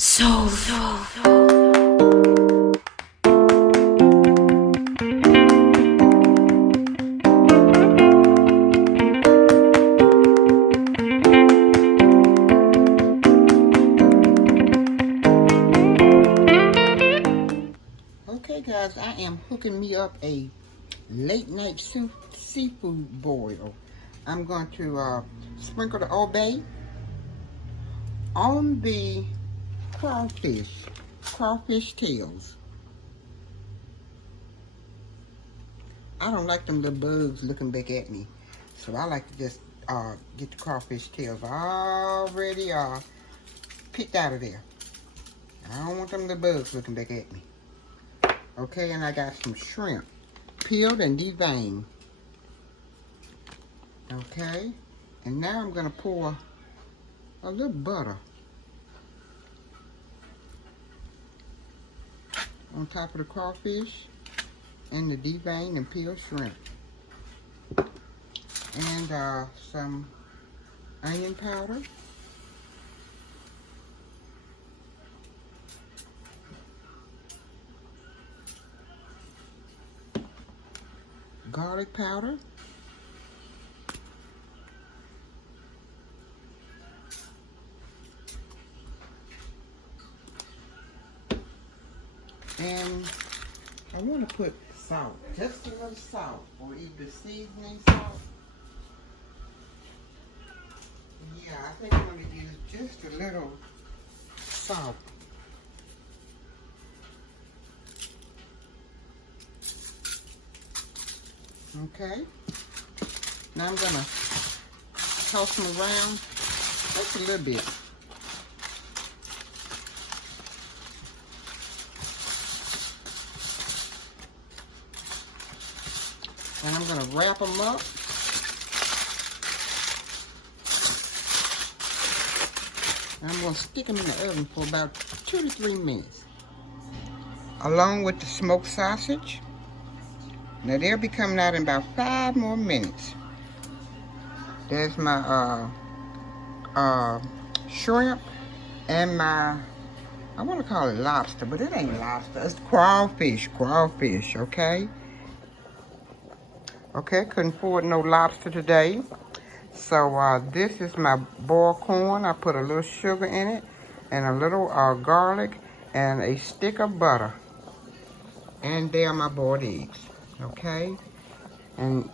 So. Okay guys, I am hooking me up a late night seafood boil. I'm going to sprinkle the Old Bay on the crawfish tails. I don't like them little bugs looking back at me, so I like to just get the crawfish tails already picked out of there. I don't want them little bugs looking back at me. Okay, and I got some shrimp, peeled and deveined. Okay, and now I'm gonna pour a little butter on top of the crawfish and the deveined and peeled shrimp, and some onion powder, garlic powder, and I want to put salt, just a little salt, or either seasoning salt. Yeah, I think I'm going to use just a little salt. Okay, now I'm going to toss them around just a little bit. And I'm going to wrap them up. And I'm going to stick them in the oven for about 2 to 3 minutes. Along with the smoked sausage. Now they'll be coming out in about 5 more minutes. There's my shrimp and my, I want to call it lobster, but it ain't lobster. It's crawfish, okay? Okay, couldn't afford no lobster today. So this is my boiled corn. I put a little sugar in it and a little garlic and a stick of butter. And there are my boiled eggs, okay? And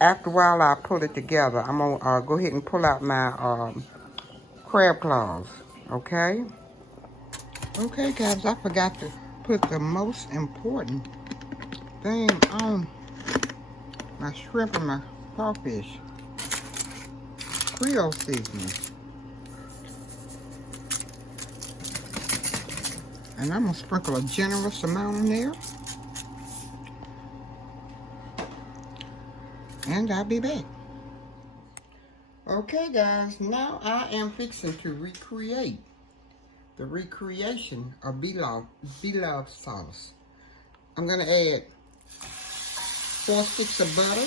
after a while, I pull it together. I'm gonna go ahead and pull out my crab claws, okay? Okay, guys, I forgot to put the most important thing on my shrimp and my crawfish. Creole seasoning. And I'm gonna sprinkle a generous amount in there. And I'll be back. Okay guys, now I am fixing to recreate the recreation of Bloves sauce. I'm gonna add 4 sticks of butter.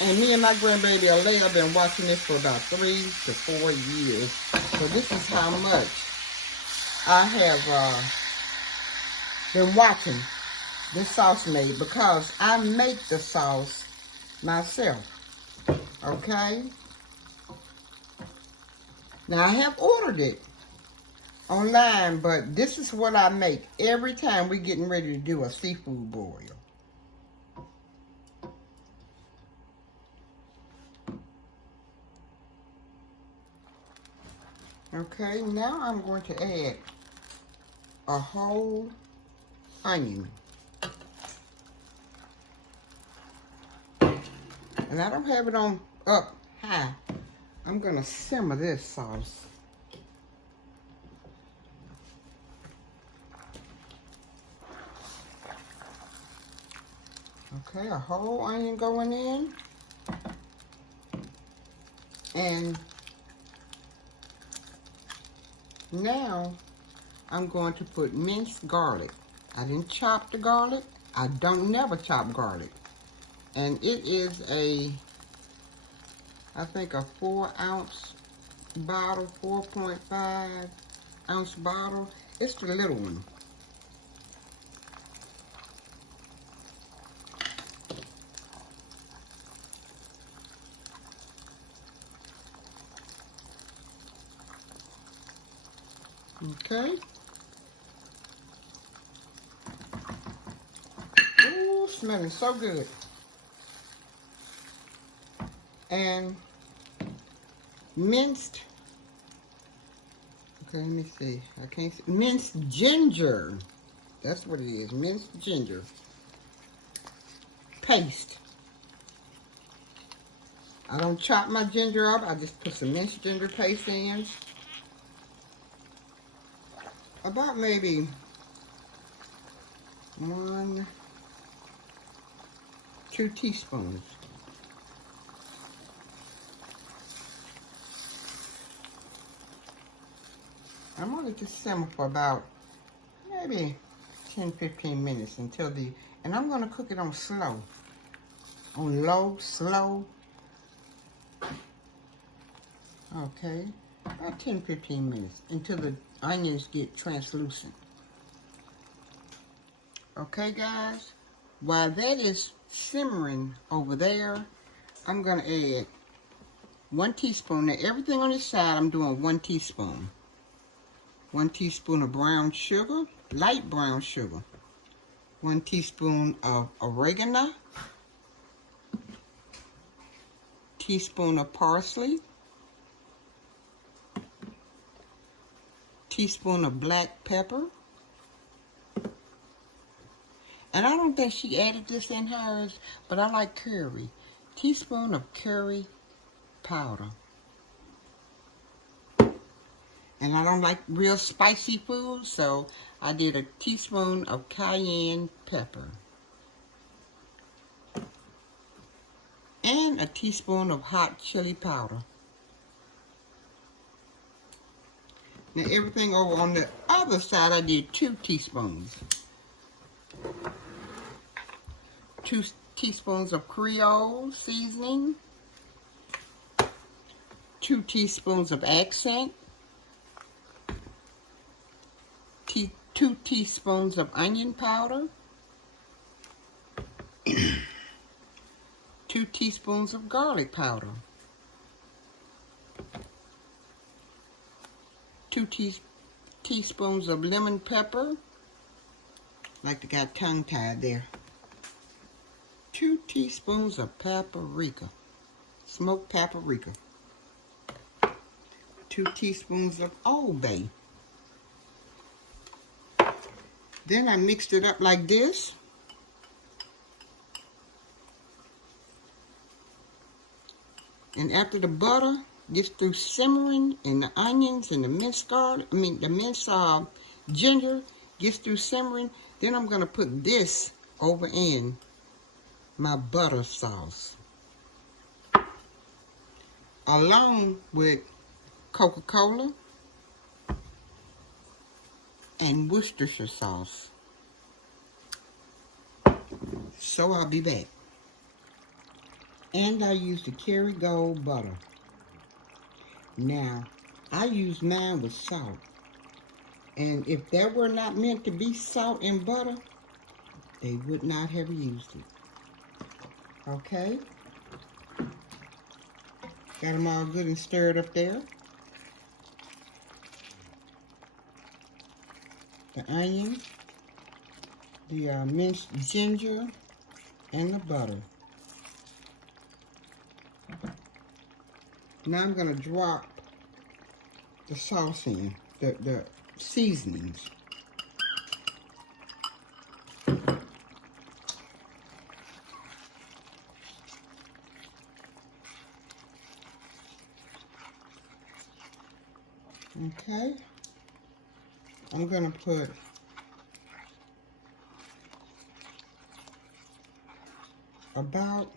And me and my grandbaby Alea have been watching this for about 3 to 4 years. So this is how much I have been watching this sauce made, because I make the sauce myself. Okay? Now I have ordered it online, but this is what I make every time we're getting ready to do a seafood boil. Okay, now I'm going to add a whole onion. And I don't have it on up high. I'm going to simmer this sauce. Okay, a whole onion going in. And now I'm going to put minced garlic. I didn't chop the garlic. I don't never chop garlic. And it is I think a 4-ounce bottle, 4.5 ounce bottle. It's the little one. Okay. Ooh, smelling so good. And minced, okay, let me see. I can't see. Minced ginger. That's what it is. Minced ginger. Paste. I don't chop my ginger up. I just put some minced ginger paste in. About maybe 2 teaspoons. I'm going to just simmer for about maybe 10-15 minutes until and I'm going to cook it on slow. On low, slow. Okay, about 10-15 minutes until the onions get translucent. Okay, guys, while that is simmering over there, I'm going to add 1 teaspoon. Now, everything on this side, I'm doing 1 teaspoon. 1 teaspoon of brown sugar, light brown sugar. 1 teaspoon of oregano. Teaspoon of parsley. Teaspoon of black pepper. And I don't think she added this in hers, but I like curry. Teaspoon of curry powder. And I don't like real spicy food, so I did a teaspoon of cayenne pepper. And a teaspoon of hot chili powder. Now everything over on the other side, I did 2 teaspoons. 2 teaspoons of Creole seasoning. 2 teaspoons of accent. 2 teaspoons of onion powder. 2 teaspoons of garlic powder. 2 teaspoons of lemon pepper. Like they got tongue-tied there. 2 teaspoons of paprika. Smoked paprika. 2 teaspoons of Old Bay. Then I mixed it up like this. And after the butter gets through simmering and the onions and the minced garlic, the minced ginger gets through simmering, then I'm going to put this over in my butter sauce. Along with Coca-Cola and Worcestershire sauce. So I'll be back. And I use the Kerrygold butter. Now, I use mine with salt. And if that were not meant to be salt and butter, they would not have used it. Okay? Got them all good and stirred up there. The onion, the minced ginger, and the butter. Now I'm going to drop the sauce in, the seasonings. Okay. I'm going to put about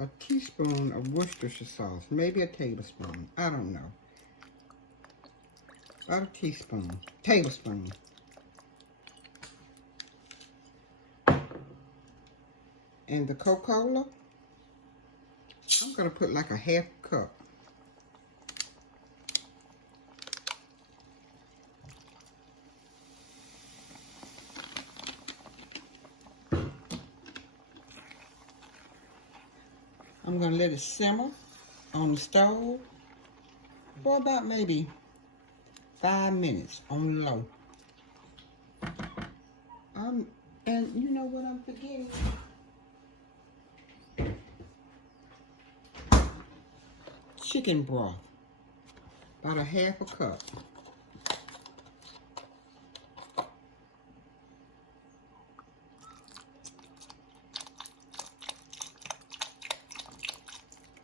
a teaspoon of Worcestershire sauce, maybe a tablespoon, I don't know. About a tablespoon. And the Coca-Cola, I'm gonna put like a half cup. I'm gonna let it simmer on the stove for about maybe 5 minutes on low. And you know what I'm forgetting? Chicken broth, about a half a cup.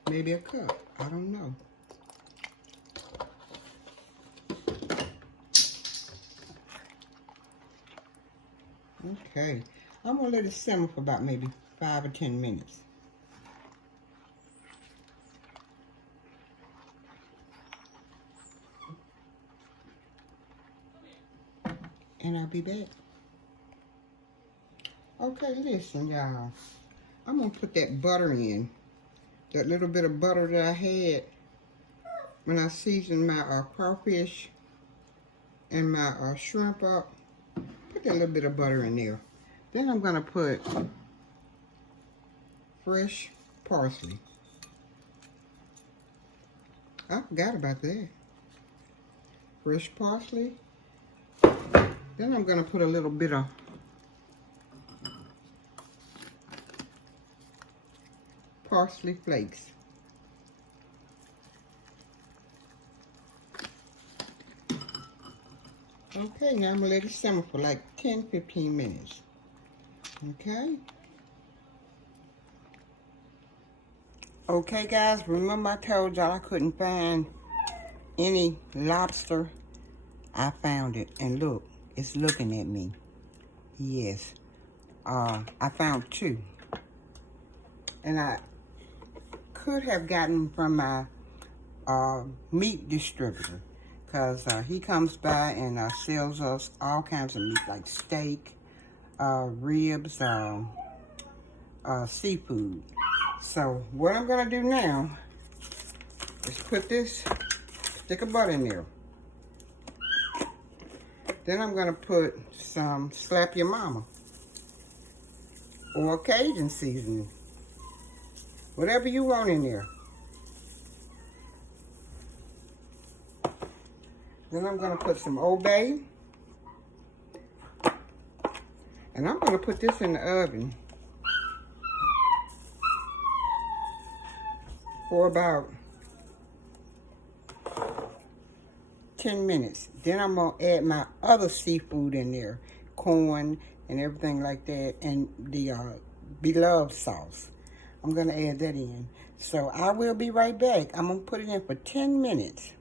Maybe a cup, I don't know. Okay, I'm gonna let it simmer for about maybe 5 or 10 minutes. And I'll be back. Okay, listen, y'all. I'm gonna put that butter in. That little bit of butter that I had when I seasoned my crawfish and my shrimp up. Put that little bit of butter in there. Then I'm gonna put fresh parsley. I forgot about that. Fresh parsley. Then I'm gonna put a little bit of parsley flakes. Okay, now I'm gonna let it simmer for like 10-15 minutes. Okay. Okay, guys, remember I told y'all I couldn't find any lobster? I found it, and look, it's looking at me. Yes, I found 2. And I could have gotten from my meat distributor, because he comes by and sells us all kinds of meat, like steak, ribs, seafood. So what I'm gonna do now is put this stick of butter in there. Then I'm gonna put some Slap Your Mama or Cajun seasoning, whatever you want in there. Then I'm gonna put some Old Bay, and I'm gonna put this in the oven for about 10 minutes. Then I'm gonna add my other seafood in there, corn and everything like that, and the Bloves sauce. I'm gonna add that in. So I will be right back. I'm gonna put it in for 10 minutes.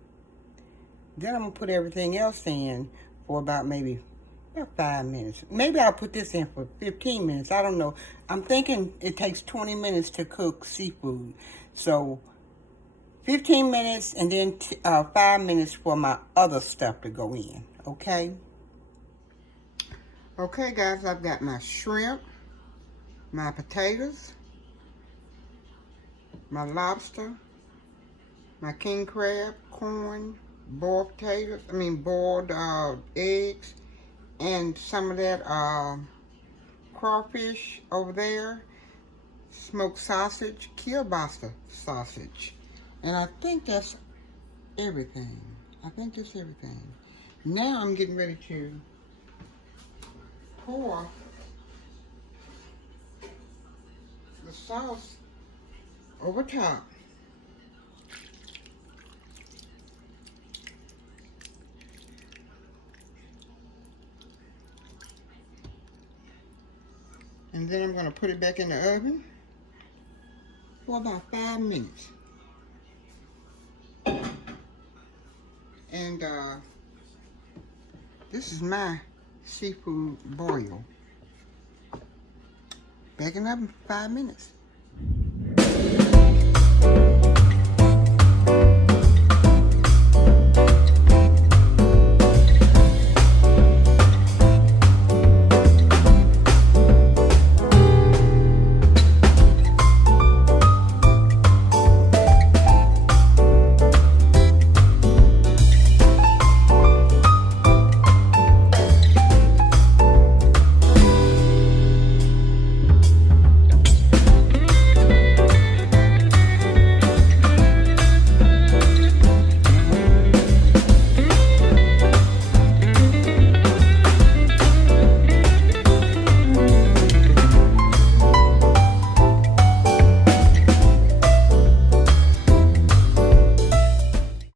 Then I'm gonna put everything else in for about 5 minutes. Maybe I'll put this in for 15 minutes. I don't know. I'm thinking it takes 20 minutes to cook seafood. So 15 minutes and then 5 minutes for my other stuff to go in, okay? Okay, guys, I've got my shrimp, my potatoes, my lobster, my king crab, corn, boiled potatoes, boiled eggs, and some of that crawfish over there, smoked sausage, kielbasa sausage. And I think that's everything. Now I'm getting ready to pour the sauce over top. And then I'm going to put it back in the oven for about 5 minutes. And this is my seafood boil. Back in the oven for 5 minutes.